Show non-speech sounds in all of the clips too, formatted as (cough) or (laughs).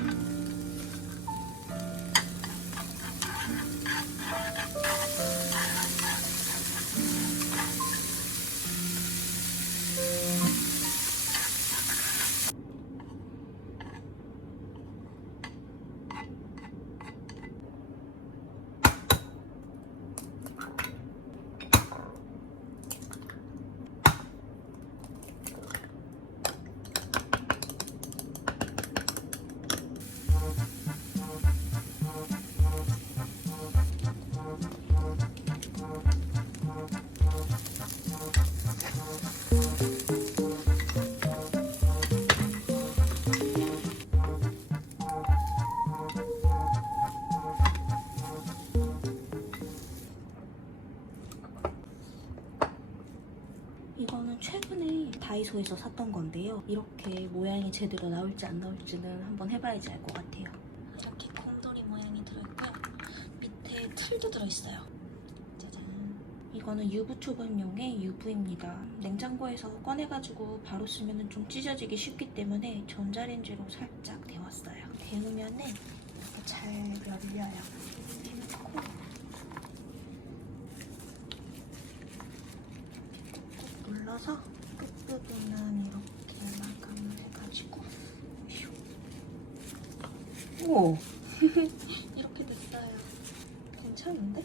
음. 이렇게 모양이 제대로 나올지 안 나올지는 한번 해봐야지 알 것 같아요. 이렇게 곰돌이 모양이 들어있고요. 밑에 틀도 들어있어요. 짜잔. 이거는 유부 초벌용의 유부입니다. 냉장고에서 꺼내가지고 바로 쓰면 좀 찢어지기 쉽기 때문에 전자레인지로 살짝 데웠어요. 데우면은 이렇게 잘 열려요. 꾹꾹 눌러서 끝부분은 이렇게 가지고 슉. 오 이렇게 됐어요. 괜찮은데?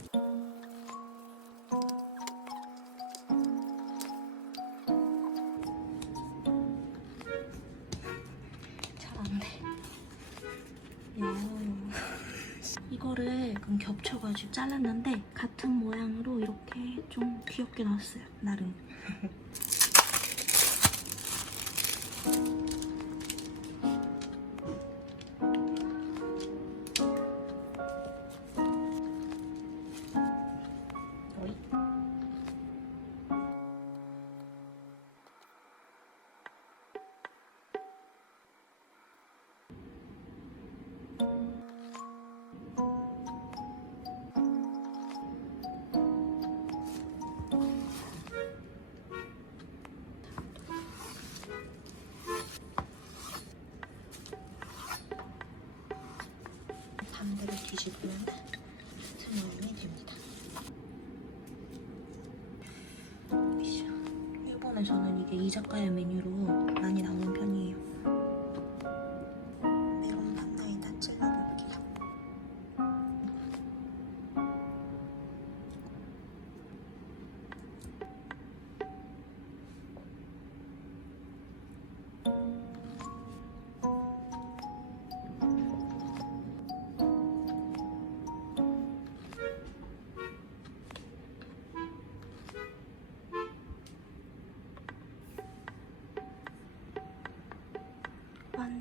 잘 안 돼. 야. 이거를 그럼 겹쳐가지고 잘랐는데 같은 모양으로 이렇게 좀 귀엽게 나왔어요. 나름. 같은 모양이 됩니다. 일본에서는 이게 이자카야 메뉴로 많이 나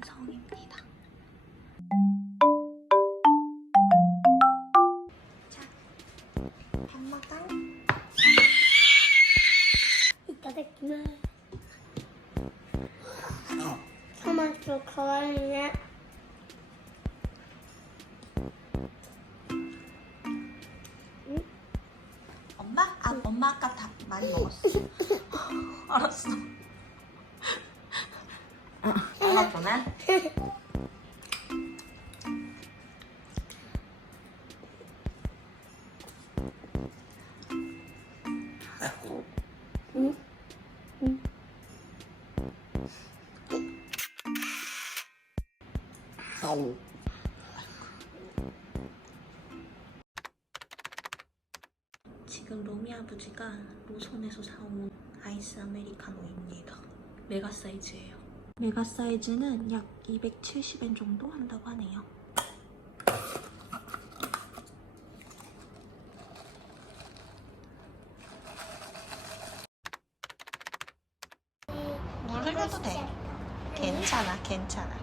완성입니다. 자, 밥마당 이따다키마 토마토 거와이네 엄마? 아, 엄마 아까 다 많이 먹었어. (laughs) 알았어. 아우. 지금 로미 아버지가 로손에서 사온 아이스 아메리카노입니다. 메가 사이즈예요. 메가 사이즈는 약 270엔 정도 한다고 하네요. 물 흘려도 돼. 괜찮아, 괜찮아.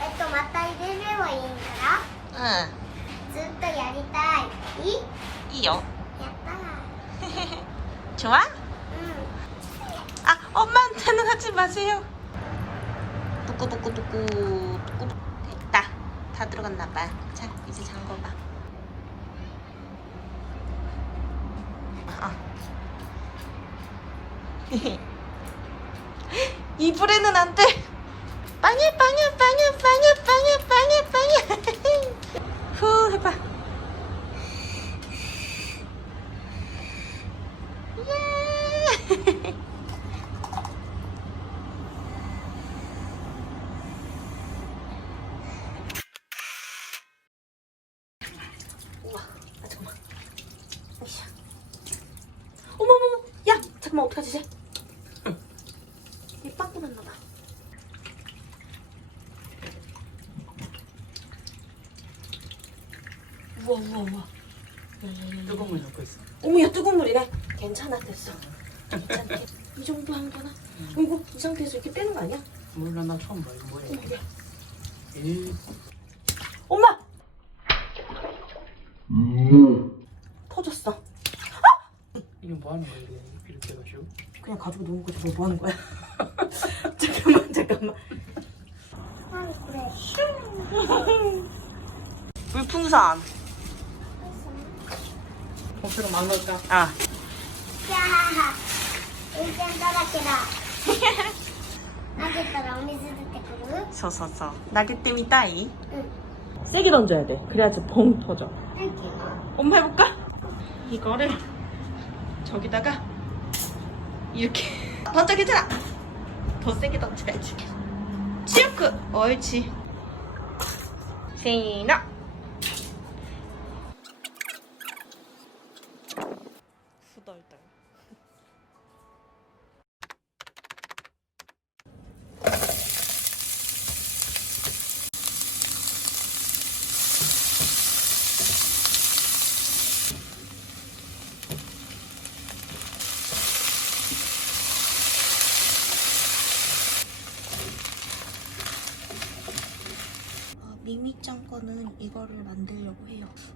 えっと、また入れればいいんか 응, なずっとやりたい。いい 이요. やったら。 (laughs) 좋아? う 아, 엄마한테는 하지 마세요. 뿌꾸뿌꾸뿌꾸 뿌꾸 됐다. 다 들어갔나 봐. 자, 이제 잠궈봐. 아. 이 불에는 안 돼. 빵야 빵야 빵야 빵야 빵야 빵야 빵야. (laughs) 후 해봐. 예. 우와, 아 잠깐만. 으쌰. 어머머머, 야, 잠깐만 어떡하지 쟤? 이 빵꾸 났나 봐. 우와 우와 우와. 뜨거운 물 넣고 있어. 어머야 뜨거운 물이래. 괜찮아 됐어. 괜찮게. 이 정도 한 거나? 어, 이거 이 상태에서 이렇게 빼는 거 아니야? 몰라 나 처음 봐 이거 뭐야? 어머야. 일 엄마. 터졌어. 이거 뭐 하는 거야 이게 이렇게 해가지고 그냥 가지고 노는 오, 저거 뭐 하는 거야? 잠깐만, 잠깐만. 아, 그래. 물풍선. 거기로 막 넣을까? 아. 야, 일단 떨어지라. 나겠다랑 미스도 때고. 서서서. 나겠다 미다이. 응. 세게 던져야 돼. 그래야지 봉 터져. 땡큐. 엄마 해볼까? 이거를 저기다가 이렇게 (laughs) 던져 괜찮아. 더 세게 던져야지. 치우크 옳지. 세이나.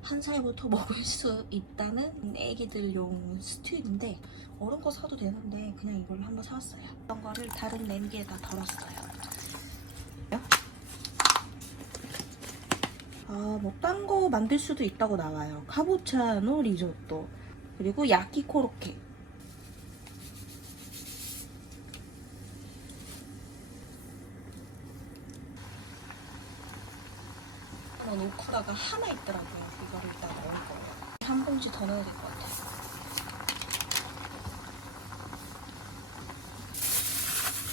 한 살부터 먹을 수 있다는 애기들용 스튜인데 어른 거 사도 되는데 그냥 이걸로 한번 사왔어요. 이런 거를 다른 냄비에다 덜었어요. 아, 뭐딴거 만들 수도 있다고 나와요. 카보차노 리조또 그리고 야키 코로케. 하나 놓고 다가 하나 있더라고요. 이거를 일단 넣을 거예요. 한 봉지 더 넣어야 될 것 같아요.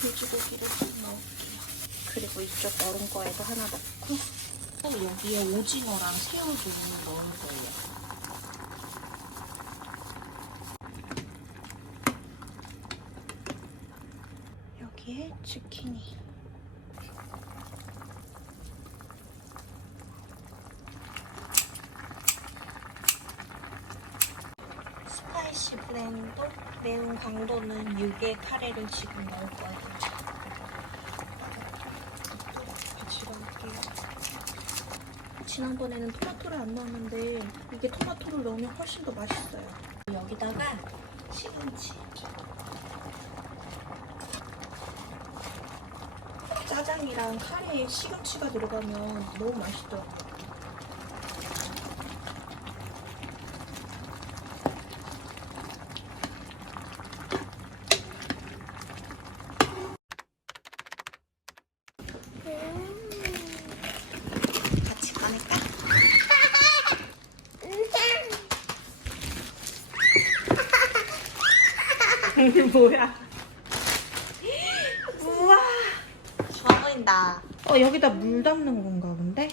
돼지고기를 좀 넣을게요. 그리고 이쪽 얼음 거에도 하나 넣고 또 여기에 오징어랑 새우도 넣을 거예요. 여기에 zucchini. 스파이시 브랜드 매운 강도는 6의 카레를 지금 넣을 거예요. 같이 넣을게요. 지난번에는 토마토를 안 넣었는데 이게 토마토를 넣으면 훨씬 더 맛있어요. 여기다가 시금치. 짜장이랑 카레에 시금치가 들어가면 너무 맛있더라고요. 같이 꺼낼까? 이게 뭐야? 우와. 잘 보인다. 어 여기다 물 담는 건가 본데?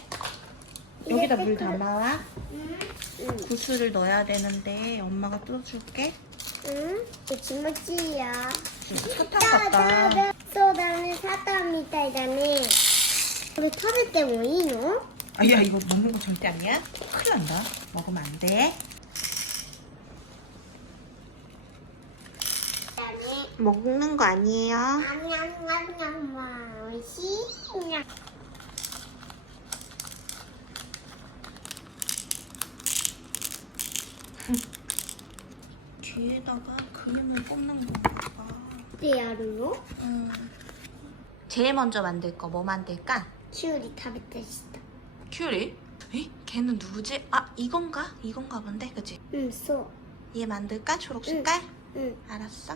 여기다 물 담아와. 응. 구슬을 넣어야 되는데 엄마가 뚫어줄게. 응. 그 김치야. 사탕 같다. 또 나는 사탕 밑에다네. 우리 터질 때 뭐이노? 아야 이거 먹는 거 절대 아니야. 큰일 난다. 먹으면 안 돼. 먹는 거 아니에요? 냠냠냠냠 (laughs) 맛있냐? 뒤에다가 그림을 꽂는 건가 봐. 레아르로 음. 제일 먼저 만들 거 뭐 만들까? 키우리 타베타시다. 큐리? 에? 걔는 누구지? 아 이건가? 이건가 본데 그치? 응, 소. 얘 만들까? 초록색깔? 응. 알았어.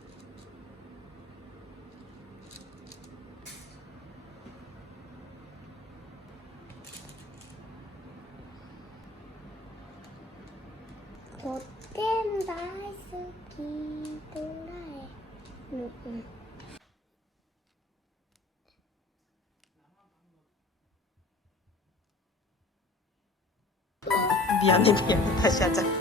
못된 나이스 기도라에 응응 미안해 미안해. 다시 하자. (laughs)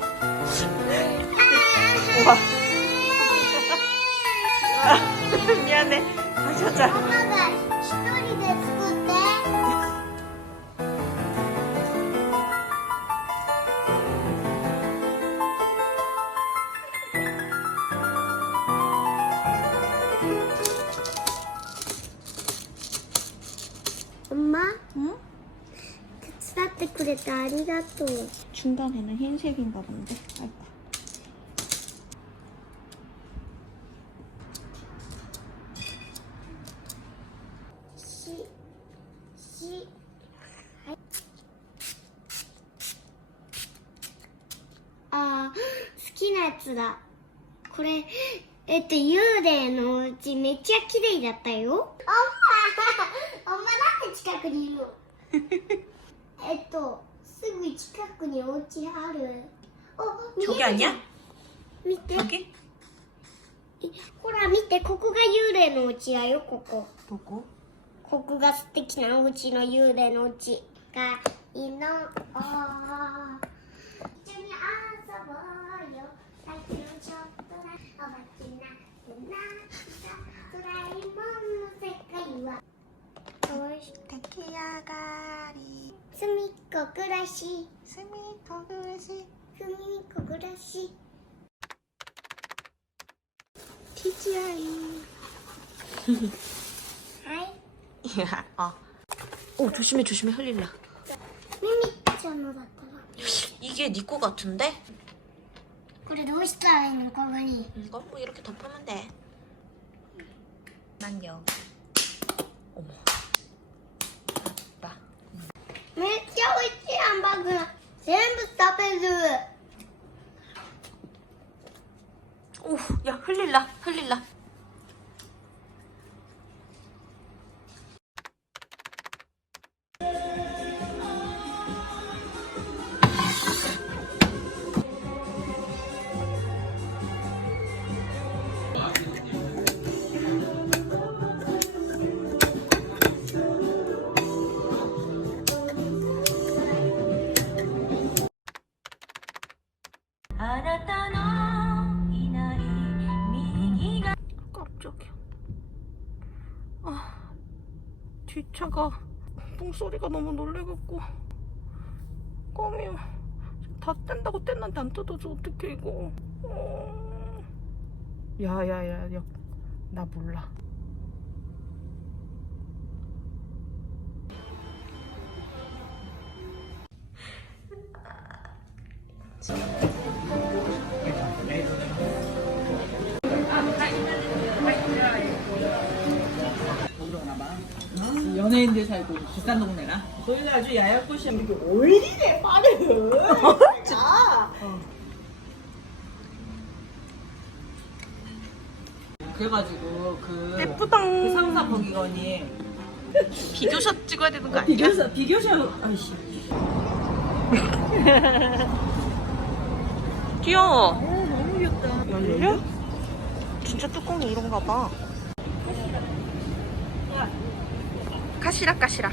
미안해. 다시 하자. れてありがとう 중간에는 흰색인가 본데. 아이고. 시, 시,はい。あー、好きなやつだ。これ、えっと、幽霊のお家めっちゃ綺麗だったよ。お前、お前なんで近くにいるの えっとすぐ近くにお家ある。お見える。見て。okay. ほら見てここが幽霊のお家だよここ。どこ？ここが素敵なお家の幽霊のお家がいの。お一にうよ。ちょっとおまけななた。ドラえもんの世界は。しき上がり？すみっこ暮らしすみっこ暮らし。すみっこ暮らし TGI. はい 야, 어. 오, 조심해, 조심해, 흘릴라. ミミちゃんのだったら 이게 네 거 같은데? これどうしたらいいのここに 이거 뭐 이렇게 덮으면 돼. 난 여기. 어머. めっちゃ美味しいハンバーグが全部食べるおやっふりらふりら 똥소리가 너무 놀래갖고 껌이요. 다 뗀다고 뗐는데 안 뜯어져 어떡해 이거. 어... 야야야 야, 나 몰라. 연예인들 살고 비싼 동네라. 거기가 아주 야약꽃이야. 이게 왜 이래 빠르? 진짜. 그래가지고 그, 예쁘다. 그 상사 거기거니 비교샷 찍어야 되는 거 아니야? 비교사 비교사 아이씨. (laughs) 귀여워. 너무 귀엽다. 열려? 진짜 뚜껑이 이런가 봐. 가시라 가시라.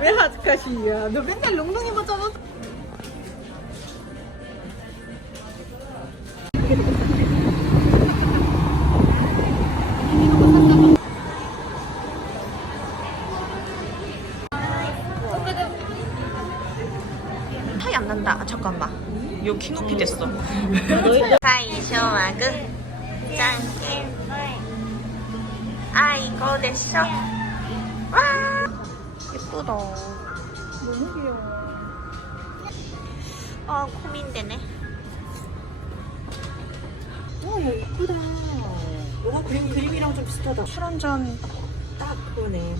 왜 하즈카시야? 너 맨날 롱롱 입었잖아. 타이 안 난다. 아, 잠깐만. 요 키높이 됐어. 사이쇼마그 짱깨 아이고 됐어. 와 예쁘다. 너무 귀여워. 아 고민되네. 와, 야 이쁘다. 너가 그림 그림이랑 좀 비슷하다. 술 한잔 딱 그거네.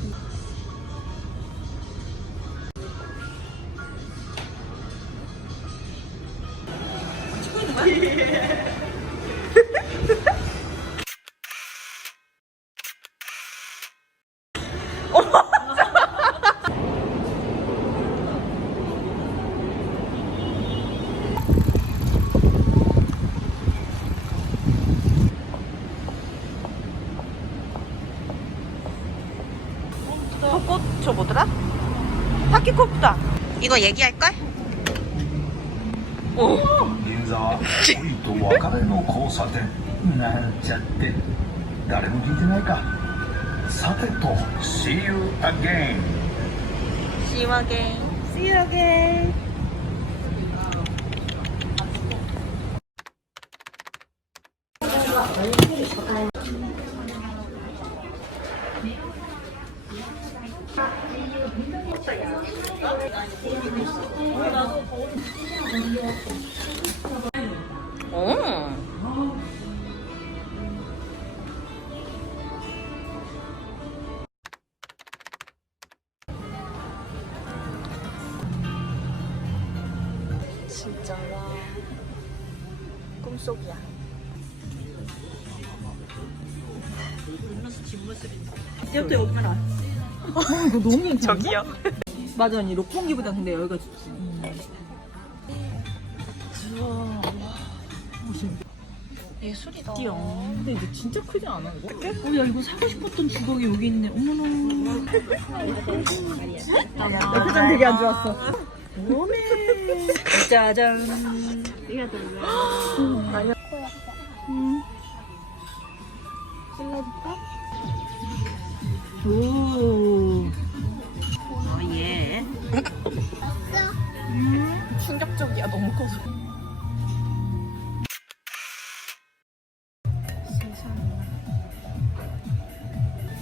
벚꽃 (laughs) 이거 얘기할걸? 오. 銀座は恋と別れの交差点なんちゃって誰も聞いてないかさてと See you again See you again. See you again. 진짜 와 꿈속이야. 이제부터 여기 가라. 이거 너무 괜찮은데? 저기요. 맞아 언니 록봉기보다 근데 여기가 좋지. 예술이다. 근데 이거 진짜 크지 않아 이거? 어, 야, 이거 사고 싶었던 주걱이 여기 있네. 어머나. 나 표정 되게 안 좋았어. 짜잔. 오. 어, 예. 충격적이야 너무 커서.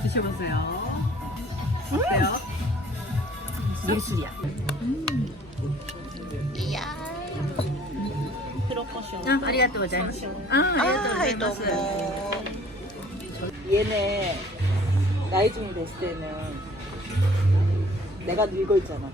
드셔보세요. 어때요? 예술이야. 아, 고자이마스. 아, 고자이마스. 얘네 나이 중이 됐을 때는 내가 늙어 있잖아.